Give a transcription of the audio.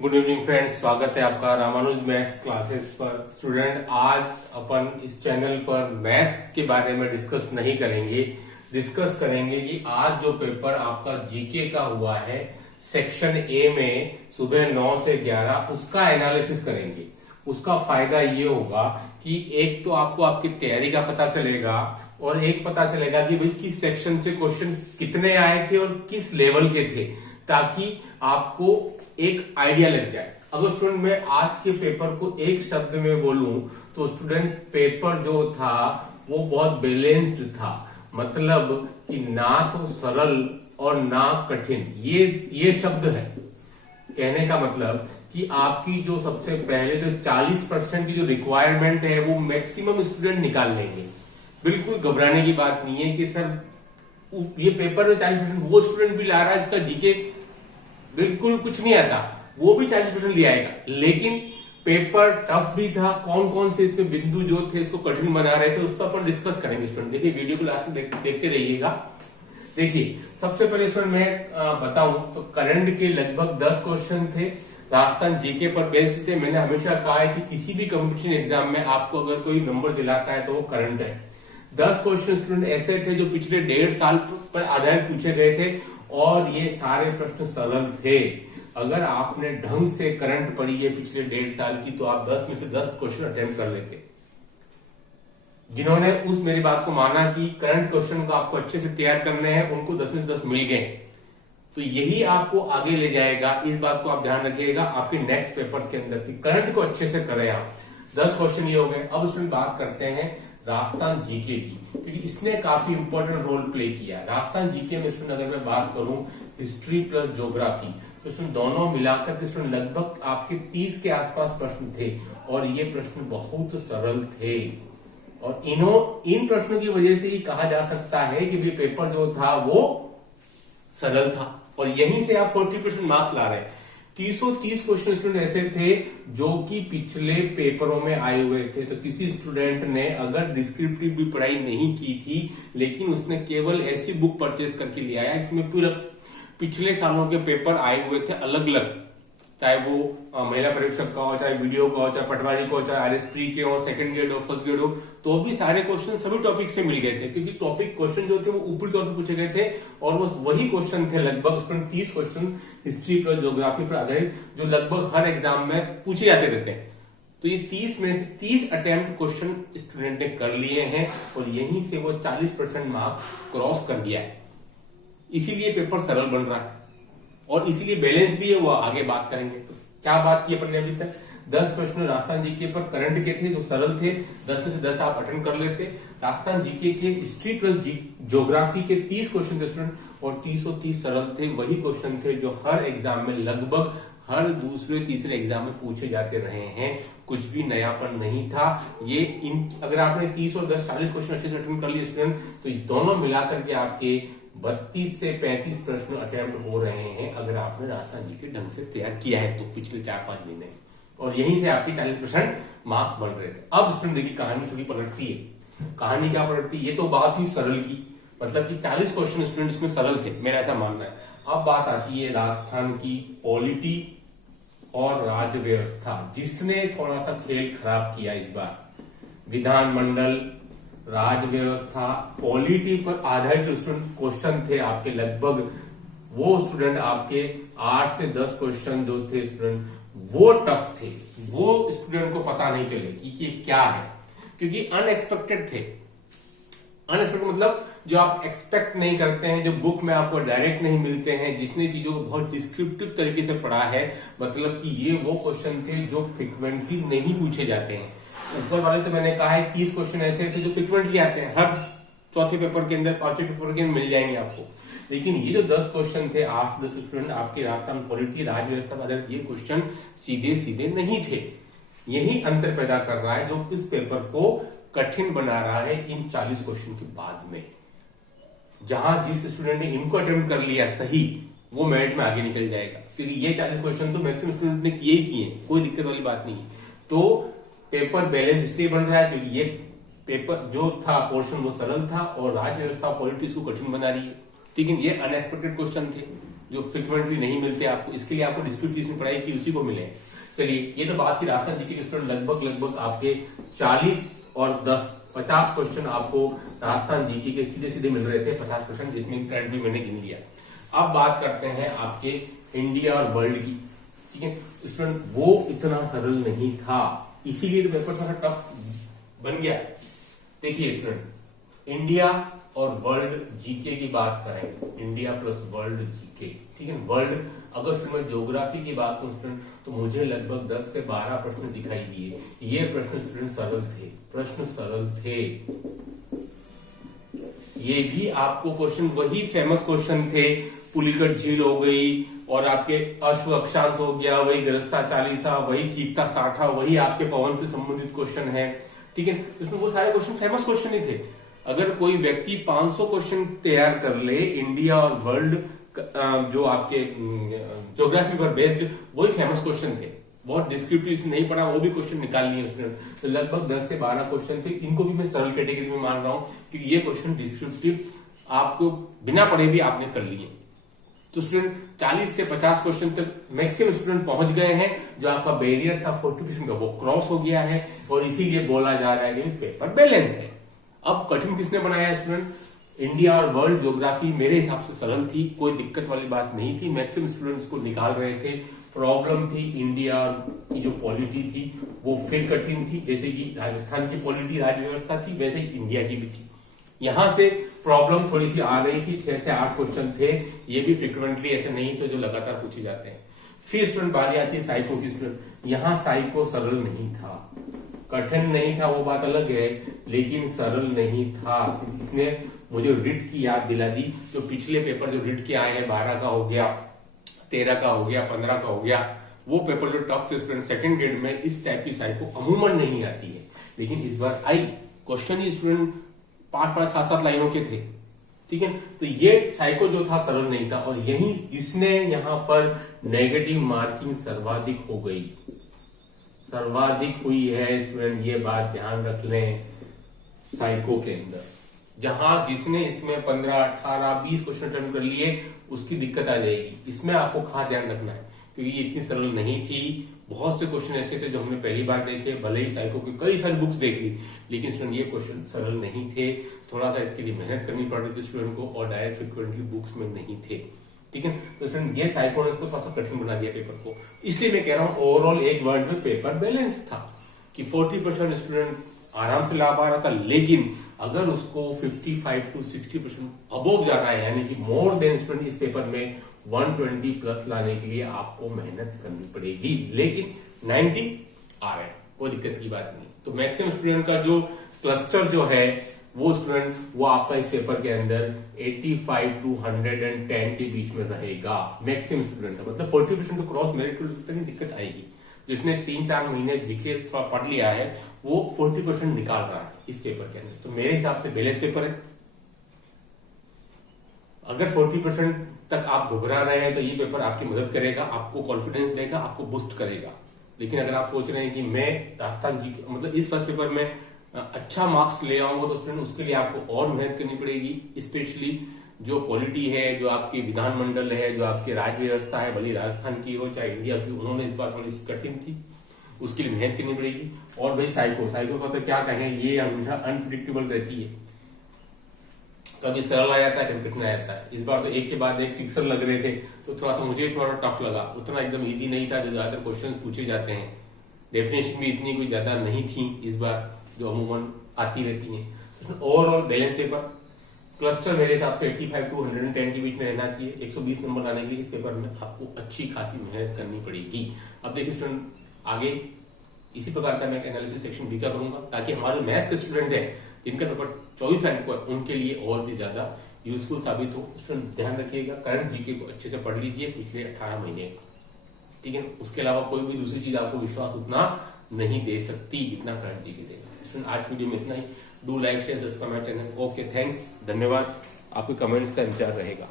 Good evening friends, स्वागत है आपका रामानुज मैथ्स क्लासेस पर। स्टूडेंट, आज अपन इस चैनल पर मैथ्स के बारे में डिस्कस नहीं करेंगे। डिस्कस करेंगे कि आज जो पेपर आपका जीके का हुआ है सेक्शन ए में सुबह 9 से 11, उसका एनालिसिस करेंगे। उसका फायदा ये होगा कि एक तो आपको आपकी तैयारी का पता चलेगा और एक पता चलेगा कि भाई किस सेक्शन से क्वेश्चन कितने आए थे और किस लेवल के थे, ताकि आपको एक आइडिया लग जाए। अगर स्टूडेंट मैं आज के पेपर को एक शब्द में बोलूं तो स्टूडेंट पेपर जो था वो बहुत बैलेंस्ड था। मतलब कि ना तो सरल और ना कठिन, ये शब्द है। कहने का मतलब कि आपकी जो सबसे पहले जो 40% की जो रिक्वायरमेंट है वो मैक्सिमम स्टूडेंट निकाल लेंगे। बिल्कुल घबराने की बात नहीं है कि सर ये पेपर में 40% वो स्टूडेंट भी ला रहा है जिसका जीके बिल्कुल कुछ नहीं आता, वो भी 40% ले आएगा। लेकिन पेपर टफ भी था। कौन कौन से इसमें बिंदु जो थे इसको कठिन बना रहे थे, उस पर अपन डिस्कस करेंगे। स्टूडेंट देखिए, वीडियो को लास्ट में देखते रहिएगा। देखिए, सबसे पहले स्टूडेंट मैं बताऊं तो करंट के लगभग 10 क्वेश्चन थे, राजस्थान जीके पर बेस्ड थे। मैंने हमेशा कहा है कि किसी भी कंपटीशन एग्जाम में आपको अगर कोई नंबर दिलाता है तो वो करंट है। 10 क्वेश्चन स्टूडेंट ऐसे थे जो पिछले 1.5 साल पर आधारित पूछे गए थे और ये सारे प्रश्न सरल थे। अगर आपने ढंग से करंट पढ़ी है पिछले 1.5 साल की तो आप 10 में से 10 क्वेश्चन अटेम्प्ट कर लेते। जिन्होंने उस मेरी बात को माना कि करंट क्वेश्चन को आपको अच्छे से तैयार करने हैं, उनको 10 में से 10 मिल गए। तो यही आपको आगे ले जाएगा। इस बात को आप ध्यान रखिएगा आपके नेक्स्ट पेपर के अंदर की करंट को अच्छे से करें आप। 10 क्वेश्चन ये हो गए। अब स्टूडेंट बात करते हैं राजस्थान जीके की, क्योंकि इसने काफी इंपॉर्टेंट रोल प्ले किया। राजस्थान जीके में स्टूडेंट अगर मैं बात करूं हिस्ट्री प्लस ज्योग्राफी, तो स्टूडेंट दोनों मिलाकर के स्टूडेंट लगभग आपके 30 के आसपास प्रश्न थे और ये प्रश्न बहुत सरल थे। और इन प्रश्नों की वजह से ही कहा जा सकता है कि भी पेपर जो था वो सरल था और यहीं से आप 40% मार्क्स ला रहे हैं। 330 क्वेश्चन स्टूडेंट ऐसे थे जो कि पिछले पेपरों में आए हुए थे। तो किसी स्टूडेंट ने अगर डिस्क्रिप्टिव भी पढ़ाई नहीं की थी, लेकिन उसने केवल ऐसी बुक परचेज करके लिया है इसमें पूरा पिछले सालों के पेपर आए हुए थे अलग अलग, चाहे वो महिला परीक्षक का हो, चाहे वीडियो का हो, चाहे पटवारी का हो, चाहे आरएस प्री के हो, सेकंड ग्रेड हो, फर्स्ट ग्रेड हो, तो भी सारे क्वेश्चन सभी टॉपिक से मिल गए थे। क्योंकि टॉपिक क्वेश्चन जो थे वो ऊपरी तौर पर पूछे गए थे और वो वही क्वेश्चन थे। लगभग student 30 question history plus geography पर आधारित जो लगभग हर एग्जाम में पूछे जाते रहते हैं। तो ये 30 में से 30 अटेम्प्ट क्वेश्चन स्टूडेंट ने कर लिए हैं और यहीं से वो 40% मार्क्स क्रॉस कर गया है। इसीलिए पेपर सरल बन रहा है और इसीलिए बैलेंस भी है, वो आगे बात करेंगे। तो क्या बात की अपन ने अभी तक? 10 प्रश्न राजस्थान जीके पर करंट के थे जो सरल थे, 10 में से 10 आप अटेंड कर लेते। राजस्थान जीके के हिस्ट्री प्लस ज्योग्राफी के 30 क्वेश्चन थे स्टूडेंट और 30 सरल थे। वही क्वेश्चन थे जो हर एग्जाम में लगभग हर दूसरे तीसरे एग्जाम में पूछे जाते रहे हैं। कुछ भी नयापन नहीं था। ये अगर आपने 30 और 10 40 क्वेश्चन अच्छे से अटेंड कर लिए स्टूडेंट, तो दोनों मिलाकर के आपके 32 से 35 प्रश्न अटेम्प्ट हो रहे हैं अगर आपने राजस्थान जीके ढंग से तैयार किया है तो पिछले 4-5 महीने, और यहीं से आपके 40% मार्क्स बन रहे थे। अब स्टूडेंट देखिए कहानी थोड़ी पलटती है। कहानी क्या पलटती है? ये तो बात ही सरल की, मतलब कि 40 क्वेश्चन स्टूडेंट्स में सरल थे, मेरा ऐसा मानना है। अब बात आती है राजस्थान की पॉलिटी और राज्य व्यवस्था, जिसने थोड़ा सा खेल खराब किया इस बार। विधानमंडल, राज्य व्यवस्था, पॉलिटी पर आधारित जो स्टूडेंट क्वेश्चन थे आपके लगभग, वो स्टूडेंट आपके 8 से 10 क्वेश्चन जो थे स्टूडेंट वो टफ थे। वो स्टूडेंट को पता नहीं चले कि ये क्या है, क्योंकि अनएक्सपेक्टेड थे। अनएक्सपेक्टेड मतलब जो आप एक्सपेक्ट नहीं करते हैं, जो बुक में आपको डायरेक्ट नहीं मिलते हैं, जिसने चीजों को बहुत डिस्क्रिप्टिव तरीके से पढ़ा है। मतलब कि ये वो क्वेश्चन थे जो फ्रिक्वेंटली नहीं पूछे जाते हैं। ऊपर वाले तो मैंने कहा है 30 क्वेश्चन ऐसे थे जो फ्रिक्वेंटली आते हैं, हर चौथे पेपर के अंदर, पांचवें पेपर के अंदर मिल जाएंगे आपको। लेकिन ये जो 10 क्वेश्चन थे 8 से 10 स्टूडेंट आपकी राजस्थान पॉलिटी राज्य व्यवस्था आधारित, ये क्वेश्चन सीधे सीधे नहीं थे। यही अंतर पैदा कर रहा है जो इस पेपर को कठिन बना रहा है इन 40 क्वेश्चन के बाद में। जहां जिस स्टूडेंट ने इनको अटेम्प्ट कर लिया सही, वो मेरिट में आगे निकल जाएगा, क्योंकि ये 40 क्वेश्चन तो मैक्सिमम स्टूडेंट ने किए ही किए, कोई दिक्कत वाली बात नहीं है। तो पेपर बैलेंस इसलिए बन रहा है क्योंकि ये पेपर जो था पोर्शन वो सरल था और राज्य व्यवस्था पॉलिटिक्स को कठिन बना रही है। लेकिन ये अनएक्सपेक्टेड क्वेश्चन थे। जो फ्रिक्वेंटली नहीं मिलते आपको, इसके लिए आपको डिस्क्रीट इसमें पढ़ाई की उसी को मिले। चलिए ये तो बात थी राजस्थान जीके के स्टूडेंट, लगभग आपके 40 और 10 50 क्वेश्चन आपको राजस्थान जीके के सीधे सीधे मिल रहे थे, 50 क्वेश्चन, जिसमें करंट भी मैंने गिन लिया। अब बात करते हैं आपके इंडिया और वर्ल्ड की। ठीक है स्टूडेंट, वो इतना सरल नहीं था, इसीलिए तो पेपर थोड़ा टफ बन गया। देखिए स्टूडेंट, इंडिया और वर्ल्ड जीके की बात करें, इंडिया प्लस वर्ल्ड जीके, ठीक है। वर्ल्ड अगर स्टूडेंट ज्योग्राफी की बात करूं स्टूडेंट, तो मुझे लगभग 10 से 12 प्रश्न दिखाई दिए। ये प्रश्न स्टूडेंट सरल थे, प्रश्न सरल थे। ये भी आपको क्वेश्चन वही फेमस क्वेश्चन थे, पुलिकट झील हो गई और आपके अश्व अक्षांश हो गया, वही गृहस्था चालीसा, वही चीकता साठा, वही आपके पवन से संबंधित क्वेश्चन है। ठीक है, तो इसमें वो सारे क्वेश्चन फेमस क्वेश्चन ही थे। अगर कोई व्यक्ति 500 क्वेश्चन तैयार कर ले इंडिया और वर्ल्ड जो आपके ज्योग्राफी पर बेस्ड, वही फेमस क्वेश्चन थे। बहुत डिस्क्रिप्टिव नहीं पढ़ा, वो भी क्वेश्चन निकाल लिए उसने, तो लगभग 10 से 12 क्वेश्चन थे। इनको भी मैं सरल कैटेगरी में मान रहा हूं क्योंकि ये क्वेश्चन डिस्क्रिप्टिव आपको बिना पढ़े भी आपने कर लिए। तो स्टूडेंट 40 से 50 क्वेश्चन तक मैक्सिमम स्टूडेंट पहुंच गए हैं। जो आपका बैरियर था 40% का, वो क्रॉस हो गया है और इसीलिए बोला जा रहा है कि पेपर बैलेंस है। अब कठिन किसने बनाया स्टूडेंट? इंडिया और वर्ल्ड ज्योग्राफी मेरे हिसाब से सरल थी, कोई दिक्कत वाली बात नहीं थी। मैक्सिमम स्टूडेंट्स को निकाल रहे थे। प्रॉब्लम थी इंडिया की जो पॉलिटी थी वो फिर कठिन थी, जैसे कि राजस्थान की पॉलिटी राज्य व्यवस्था थी, वैसे ही इंडिया की भी थी। यहां से प्रॉब्लम थोड़ी सी आ रही थी, 6 से 8 क्वेश्चन थे, ये भी फ्रिक्वेंटली ऐसे नहीं थे जो लगातार पूछे जाते हैं। फिर स्टूडेंट बारी आती है साइको की। स्टूडेंट यहाँ साइको सरल नहीं था, कठिन नहीं था वो बात अलग है, लेकिन सरल नहीं था। इसने मुझे रिट की याद दिला दी। जो पिछले पेपर जो रिट के आए हैं, 12 का हो गया, 13 का हो गया, 15 का हो गया, वो पेपर जो टफ थे स्टूडेंट सेकंड ग्रेड में, इस टाइप की साइको अमूमन नहीं आती है, लेकिन इस बार आई। क्वेश्चन ही स्टूडेंट 5-5, 7-7 लाइनों के थे। ठीक है, तो ये साइको जो था सरल नहीं था, और यही जिसने यहां पर नेगेटिव मार्किंग सर्वाधिक हो गई, सर्वाधिक हुई है स्टूडेंट, ये बात ध्यान रख लें। साइको के अंदर जहां जिसने इसमें 15, 18, 20 क्वेश्चन अटेम्प्ट कर लिए, उसकी दिक्कत आ जाएगी। इसमें आपको खास ध्यान रखना है क्योंकि ये इतनी सरल नहीं थी। बहुत से क्वेश्चन ऐसे थे जो हमने पहली बार देखे, भले ही साइको की कई सारी बुक्स देख ली, लेकिन स्टूडेंट ये क्वेश्चन सरल नहीं थे। थोड़ा सा इसके लिए मेहनत करनी पड़ रही थी स्टूडेंट को, और डायरेक्ट फ्रिक्वेंटली बुक्स में नहीं थे। ठीक है, तो स्टूडेंट ये साइको ने इसको थोड़ा सा कठिन बना दिया पेपर को। इसलिए मैं कह रहा हूं ओवरऑल एक वर्ड में पेपर बैलेंस था कि 40% स्टूडेंट आराम से ला पा रहा था, लेकिन अगर उसको 55 to 60% अबोव जाना है, यानी कि मोर देन स्टूडेंट, इस पेपर में 120 प्लस लाने के लिए आपको मेहनत करनी पड़ेगी। लेकिन 90 आ रहे हैं, कोई दिक्कत की बात नहीं। तो मैक्सिमम स्टूडेंट का जो क्लस्टर जो है वो स्टूडेंट वो आपका इस पेपर के अंदर 85 to 110 के बीच में रहेगा मैक्सिमम स्टूडेंट का। मतलब 40% तो क्रॉस मेरिट की दिक्कत आएगी। जिसने 3-4 महीने जीके थोड़ा पढ़ लिया है वो 40% निकाल रहा है इस पेपर के अंदर। तो मेरे हिसाब से बैलेंस पेपर है। अगर 40% तक आप घबरा रहे हैं तो ये पेपर आपकी मदद करेगा, आपको कॉन्फिडेंस देगा, आपको बूस्ट करेगा। लेकिन अगर आप सोच रहे हैं कि मैं राजस्थान जी मतलब इस फर्स्ट पेपर में अच्छा मार्क्स ले आऊंगा, तो स्टूडेंट उसके लिए आपको और मेहनत करनी पड़ेगी। स्पेशली जो पॉलिटी है, जो आपकी विधानमंडल है, जो आपकी राज्य व्यवस्था है, भले राजस्थान की हो चाहे इंडिया की, उन्होंने इस बार थोड़ी सी कठिन थी, उसके लिए मेहनत करनी पड़ेगी। और भाई साइको का तो क्या कहें, ये हमेशा अनप्रिडिक्टेबल रहती है, कभी सरल आ जाता है, कभी कठिन आ जाता है। इस बार तो एक के बाद एक सिक्सर लग रहे थे, तो थोड़ा सा मुझे थोड़ा टफ लगा, उतना एकदम इजी नहीं था जो ज्यादातर क्वेश्चन पूछे जाते हैं। डेफिनेशन भी इतनी कोई ज्यादा नहीं थी इस बार, जो अमूमन आती रहती है। तो ओवरऑल बैलेंस पेपर, क्लस्टर मेरे हिसाब से 85 to 110 के बीच में रहना चाहिए। 120 नंबर लाने के लिए इस पेपर में आपको अच्छी खासी मेहनत करनी पड़ेगी। अब देखिए स्टूडेंट, आगे इसी प्रकार का मैं एक एनालिसिस सेक्शन भी करूंगा, ताकि हमारे मैथ्स के स्टूडेंट हैं जिनका पेपर 24 तारीख को है, उनके लिए और भी ज्यादा यूजफुल साबित हो। स्टूडेंट ध्यान रखिएगा, करंट जीके को अच्छे से पढ़ लीजिए पिछले 18 महीने का। ठीक है, उसके अलावा कोई भी दूसरी चीज आपको विश्वास उतना नहीं दे सकती जितना करंट जीके देगा। आज वीडियो में इतना ही। Do like share subscribe my channel. Okay, thanks, धन्यवाद। आपके कमेंट्स का इंतजार रहेगा।